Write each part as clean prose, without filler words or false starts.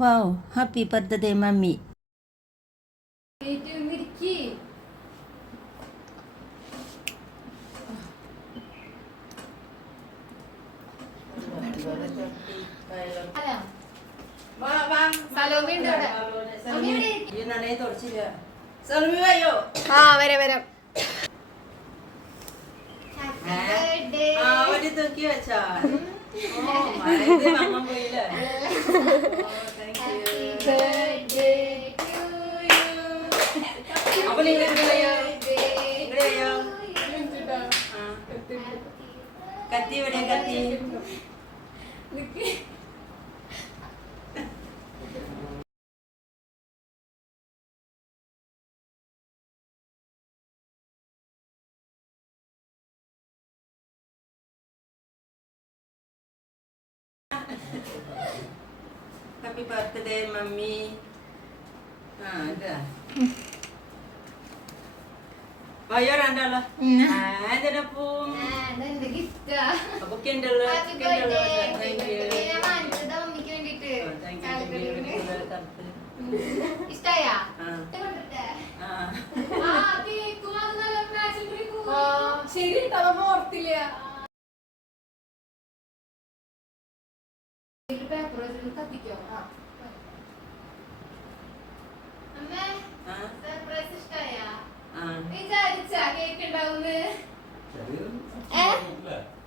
വാവ്, happy birthday mummy. വരാം തൂക്കി വെച്ചാ പോയില്ലേ. അപ്പൊ നിങ്ങൾ കത്തി ഇവിടെ കത്തി ഹാപ്പി ബർത്ത്ഡേ മമ്മി. ഇതാ വയ്യോ രണ്ടാളോ എന്തിനപ്പൂം ബുക്കുണ്ടല്ലോ. ഇഷ്ടായാ ശരി ഓർത്തില്ല. കത്തിക്കോ സർപ്രൈസ് ഇഷ്ടായാ വിചാരിച്ച കേക്ക് ഉണ്ടാവുന്ന്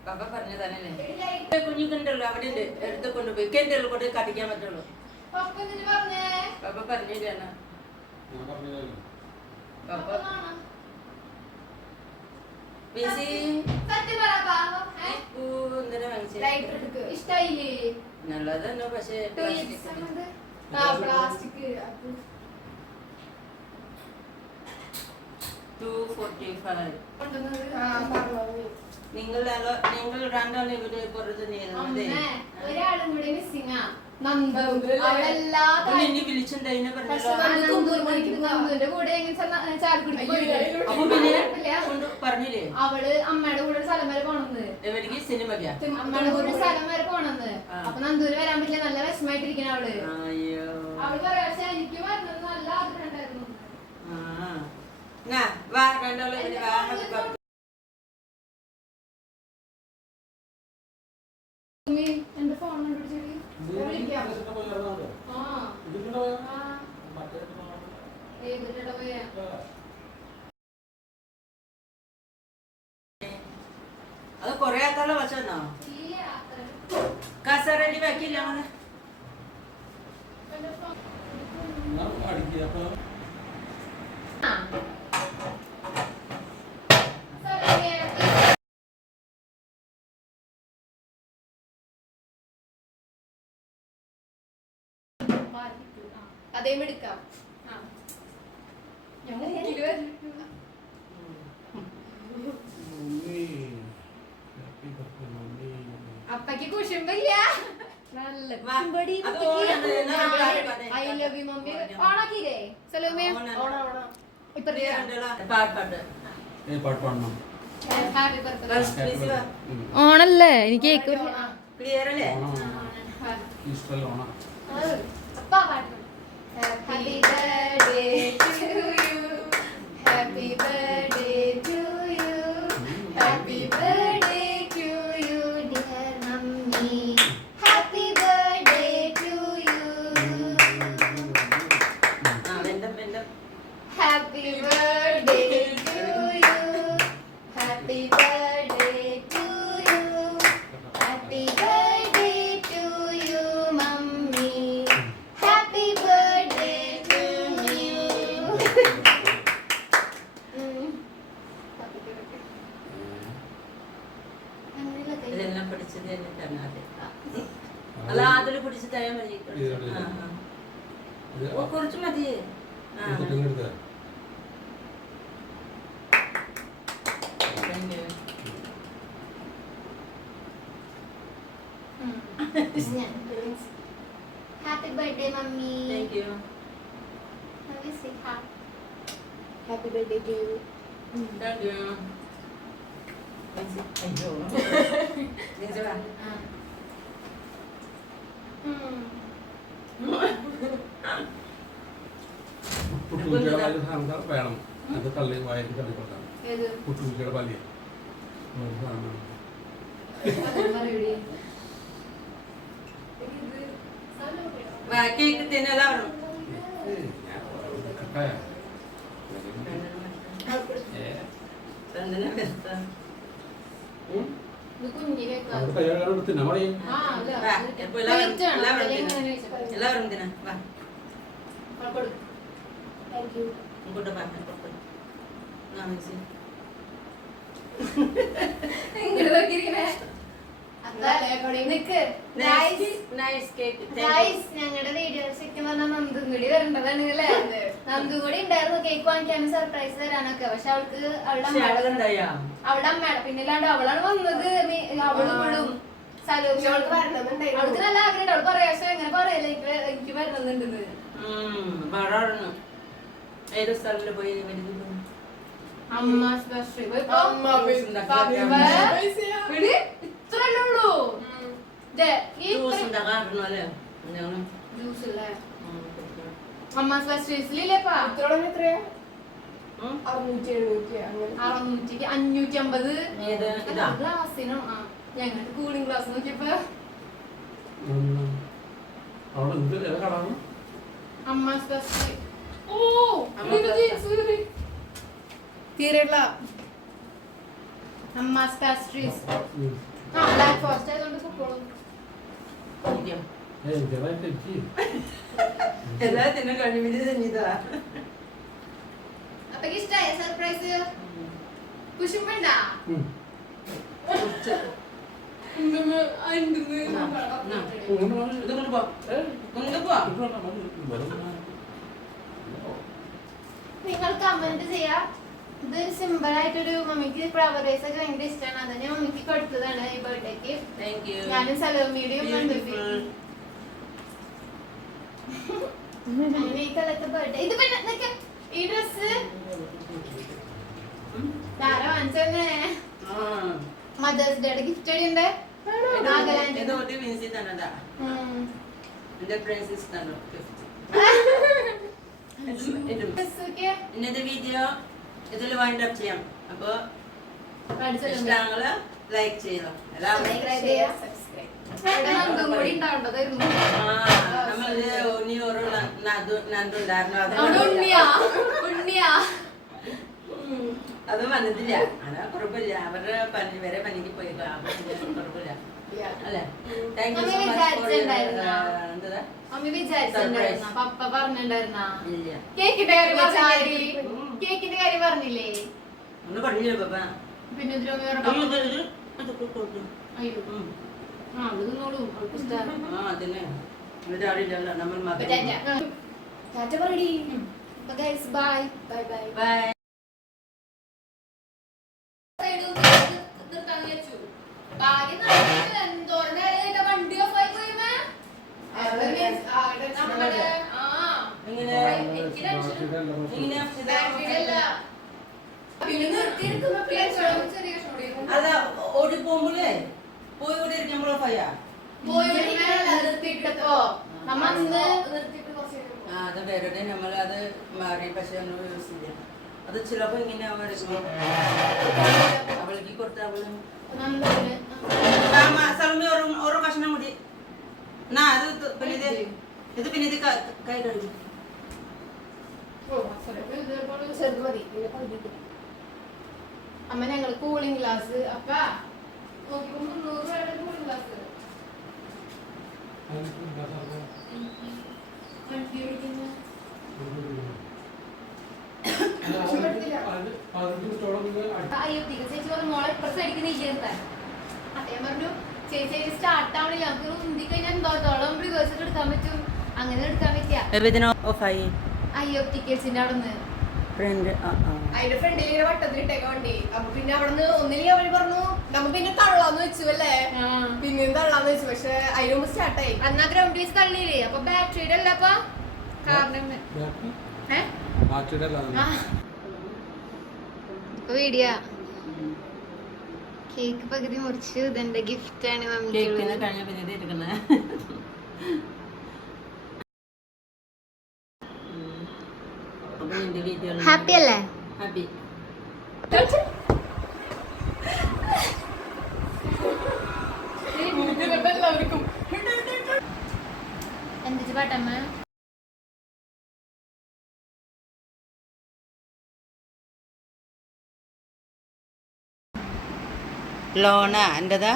പപ്പ പറഞ്ഞു തന്നെ കുഞ്ഞുണ്ടല്ലോ അവിടെ ഉണ്ട് എടുത്ത് കൊണ്ടുപോയി കേണ്ടല്ലോ കൊണ്ട് കത്തിക്കാൻ പറ്റുള്ളൂ. പപ്പ പറഞ്ഞു തരാണ്. നല്ലതന്നെ പക്ഷേ പ്ലാസ്റ്റിക് 245 നിങ്ങൾ രണ്ടാളും ഇവിടെ പുറത്ത് ഒരാളും കൂടി മിസ്സിംഗ് വിളിച്ചിട്ടുണ്ടായിനെ പറഞ്ഞില്ലേ അവള് അമ്മയുടെ കൂടെ സ്ഥലം വരെ പോണെന്ന്. എവർക്ക് സിനിമയ്ക്കാ അമ്മയുടെ കൂടെ സ്ഥലം വരെ പോണെന്ന്. അപ്പൊ നന്ദൂര് വരാൻ പറ്റില്ല, നല്ല വിഷമായിട്ടിരിക്കണ അവള്. അവള് പറയാ പക്ഷെ എനിക്ക് വരുന്നത് നല്ല ആഗ്രഹം ഉണ്ടായിരുന്നു. എന്റെ ഫോൺ അത് കൊറേ ആക്കാനുള്ള വശന്നോ കസേരണ്ടി വെക്കില്ല അതേ എടുക്കാം. അപ്പക്ക് കുശുമ്പില്ല. നല്ല കുശുമ്പടി. I love you mummy. ഓണാക്കിയില്ലേ സലോമേ? ഇപ്പൊ ഓണല്ലേ എനിക്ക് cake Happy birthday to you. Happy birthday to you. Happy birthday to you, dear mummy. Happy birthday to you. Happy birthday to you. Happy birthday to you. Happy birthday to you, mummy. Happy birthday to you. ഇതെല്ലാം പിടിച്ചത് തന്നെ തന്നാതെ അല്ല അതിൽ പിടിച്ച് തരാൻ മതി. കുറച്ച് മതി. Happy birthday, mummy. Thank you. Let me say happy birthday to you. Thank you. അയ്യോ പുട്ടുകുറ്റിയുടെ പാല് സാധനം വേണം. അത് തള്ളി വായിൽ തള്ളിക്കൊണ്ടാണ് ഏത് പുട്ടുകുറ്റിയുടെ പാല് സാധനം കേക്ക് തിന്നെല്ലാവരും കട്ടായ എന്തിനാ വ്യസ്ത ഇത് കുഞ്ഞി കേക്കാ അവിടെ തയ്യാറെടുത്ത് തിന്നാ മതി. ആ അല്ല വാ, ഇപ്പൊ എല്ലാവരും പ്ലേറ്റ് ആണ്. എല്ലാവരും അതിലേക്ക് തിന്നാം. അങ്ങനെ വെച്ചാ. എല്ലാവരും തിന്നാ വാ കൊടു. Thank you. ഇങ്ങോട്ട് വാ ഇങ്ങോട്ട് വാ മിക്സി ഇങ്ങോട്ട് നോക്കിയിരിക്കണേ. നിക്ക്. Guys, നൈസ് കേക്ക് guys, ഞങ്ങളുടെ വീഡിയോ ശരിക്കും പറഞ്ഞാൽ നന്ദും കൂടി വരേണ്ടതാണ് അല്ലേ? നന്ദും കൂടി ഉണ്ടായിരുന്നു കേക്ക് വാങ്ങിക്കാനും സർപ്രൈസ് തരാനൊക്കെ. പക്ഷെ അവൾക്ക് അവളുടെ അമ്മയുടെ പിന്നിലാണ്ട് അവളാണ് വന്നത്. അവളും ഇവളും സലോമി അവൾക്ക് അവൾക്ക് നല്ല ആഗ്രഹം. അവൾ പറയാ പക്ഷെ എങ്ങനെ പറയല്ലേ എനിക്ക് വരണമെന്നുണ്ടെന്ന്. ഏത് സ്ഥലത്ത് പോയി വരുന്നു അമ്മ സ്പെഷ്യൽ ഇത്രല്ലേ ഉള്ളൂ. ജ്യൂസ് ഉണ്ടാക്കാറുണ്ടോ അല്ലേ ഞങ്ങൾ ജ്യൂസ് അല്ലേ അമ്മ സ്പെഷ്യലില്ലേപ്പാ 550 ഏത് ഇതാ ഗ്ലാസിനോ. ആ ഞങ്ങൾക്ക് കൂളിംഗ് ഗ്ലാസ് നോക്കിയപ്പോ അവിടെ എന്ത് ഏതാ കടാണ്? അമ്മ സ്പെഷ്യൽ. ഓ തീരെയുള്ള അമ്മ പാസ്ട്രീസ്. ആ ബ്ലാക്ക് ഫോറസ്റ്റ് ആയതുകൊണ്ട് പൊക്കോളും. ചെറുതായി തെറ്റി. എല്ലാത്തിനും കഴിവില് തന്നിതാ അപ്പൊ ഇഷ്ടായ സർപ്രൈസ് കുശുമ്പണ്ടാ ഇത് കൊണ്ടുപോ കൊണ്ടുപോ നിങ്ങൾ കമന്റ് ചെയ്യാ. ഇത് സിമ്പിൾ ആയിട്ടൊരു മമ്മിക്ക് ഫ്ലവർ വേസ് ഒക്കെ ഭയങ്കര ഇഷ്ടമാണ്. അത് ഞാൻ മമ്മിക്ക് കൊടുത്തതാണ് ഈ ബർത്ത്ഡേക്ക്. താങ്ക് യു ഞാനും സലോമിയുടെയും ഈ കാലത്തെ ബർത്ത്ഡേ ഇത് പിന്നെ നിക്ക്. ഈ ഡ്രസ് ധാരാ വാങ്ങിച്ചേ മദേഴ്സ് ഡേയുടെ ഗിഫ്റ്റ് ഉണ്ട്. ഇത് ഒരു വിൻസി തന്നതാ എന്റെ ഫ്രണ്ട്സ് തന്നു ഇന്നത്തെ വീഡിയോ ഇതിൽ വൈൻഡ് അപ്പ് ചെയ്യാം. അപ്പൊ ഇഷ്ടങ്ങള് ലൈക്ക് ചെയ്യണം എല്ലാവരും. കൂടി ഉണ്ടാവേണ്ടതായിരുന്നു. നമ്മള് ഉണ്ണി ഒരു നന്ദുണ്ടായിരുന്നു അത് വന്നിട്ടില്ല. അതാ കുഴപ്പമില്ല. അവരുടെ പനി വരെ പനിക്ക് പോയി കുഴപ്പമില്ല അല്ലേ. Thank you so much. എന്താ മമ്മി വിചാരിച്ചിട്ടുണ്ടായിരുന്ന പപ്പ പറഞ്ഞിട്ടുണ്ടായിരുന്ന ഇല്ല കേക്കിന്റെ കാര്യം പറഞ്ഞില്ലേ? ഒന്ന് പറഞ്ഞില്ലേ പപ്പ? പിന്നെ അയ്യോ ആ അത് തിന്നോളൂ. അവൾക്ക് ഇഷ്ടമാണ്. അതന്നെ ഇവരാളില്ലല്ലോ നമ്മൾ മക്കൾ. ടാറ്റ പറയടി. Guys bye bye bye bye. അതാ ഓടി പോകുമ്പോഴേ പോയി ഓടി ഇരിക്കുമ്പോഴോ ഫയ്യ അത് വേറെ നമ്മൾ അത് മാറി. പക്ഷെ നമ്മൾ യൂസ് ചെയ്യാം. അത് ചിലപ്പോ ഇങ്ങനെ അവൾക്ക് കൊടുത്ത അവളും സലമി ഓരോ കഷ്ണം കൂടി നാ അത് പിന്നെ ഇത് പിന്നെ ഇത് കൈ കഴുകി അമ്മ ഞങ്ങൾ കൂളിംഗ് ഗ്ലാസ് അപ്പ നോക്കിപ്പോ 300 രൂപയുടെ കൂളിംഗ് ഗ്ലാസ് അയ്യോത്തേക്ക് ചേച്ചി പറഞ്ഞു മോളെ ഇപ്പുറത്ത് അടിക്കുന്നില്ല. അദ്ദേഹം പറഞ്ഞു ചേച്ചി സ്റ്റാർട്ട് ആവണില്ല നമുക്ക് ഉന്തി കഴിഞ്ഞാൽ എന്തോത്തോളം റിവേഴ്സ് എടുക്കാൻ പറ്റും. അങ്ങനെ എടുക്കാൻ പറ്റിയ അയ്യോ ടിക്കറ്റ്സിന്റെ അവിടെ നിന്ന് അതിന്റെ ഫ്രണ്ടിൽ ഇങ്ങനെ വട്ടത്തിലിട്ടേക്ക വണ്ടി. അപ്പൊ പിന്നെ അവിടുന്ന് ഒന്നില്ലെങ്കിൽ അവര് പറഞ്ഞു നമ്മ പിന്നെ തള്ളാന്ന് വെച്ചു അല്ലേ. പിന്നെയും തള്ളാന്ന് വെച്ചു. പക്ഷെ അതിന് മുമ്പ് സ്റ്റാർട്ടായി. അന്നാ ഗ്രൗണ്ട് വീസ് തള്ളിയില്ലേ. അപ്പൊ ബാറ്ററിയുടെ അല്ല അപ്പൊ കാരണം വീഡിയോ കേക്ക് പകുതി മുറിച്ച് ഇതെന്റെ ഗിഫ്റ്റ് ആണ് മമ്മി. അപ്പൊ നിന്റെ വീഡിയോ ഹാപ്പി അല്ലേ? ഹാപ്പി. എല്ലാവർക്കും എന്തിച്ച് പാട്ടമ്മ? ലോണ എന്റെതാ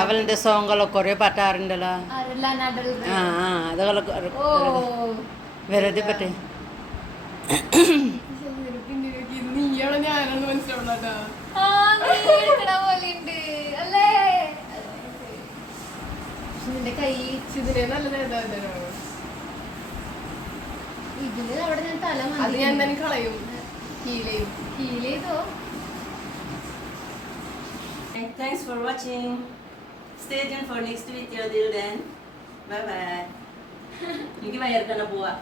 അവളുടെ സോങ്ങുകളൊക്കെ കുറേ പാട്ടാറുണ്ടല്ലോ. ആരെല്ലാം നടൽ ആ ആ അതൊക്കെ വെറുതെ പറ്റേ. നീയാണോ ഞാനാണെന്ന് മനസ്സിലാവണ ആ, നീ എടുക്കണ പോലെയുണ്ട് അല്ലേ? നിന്റെ കൈ ഇതിനെ നല്ലത് ഇതിന് അവിടെ ഞാൻ തല അത് ഞാൻ തന്നെ കളയും ഹീൽ ചെയ്തോ. Thanks for watching. Stay tuned for next video. Till then, bye bye. എനിക്ക് വയർക്കണ പോവാ.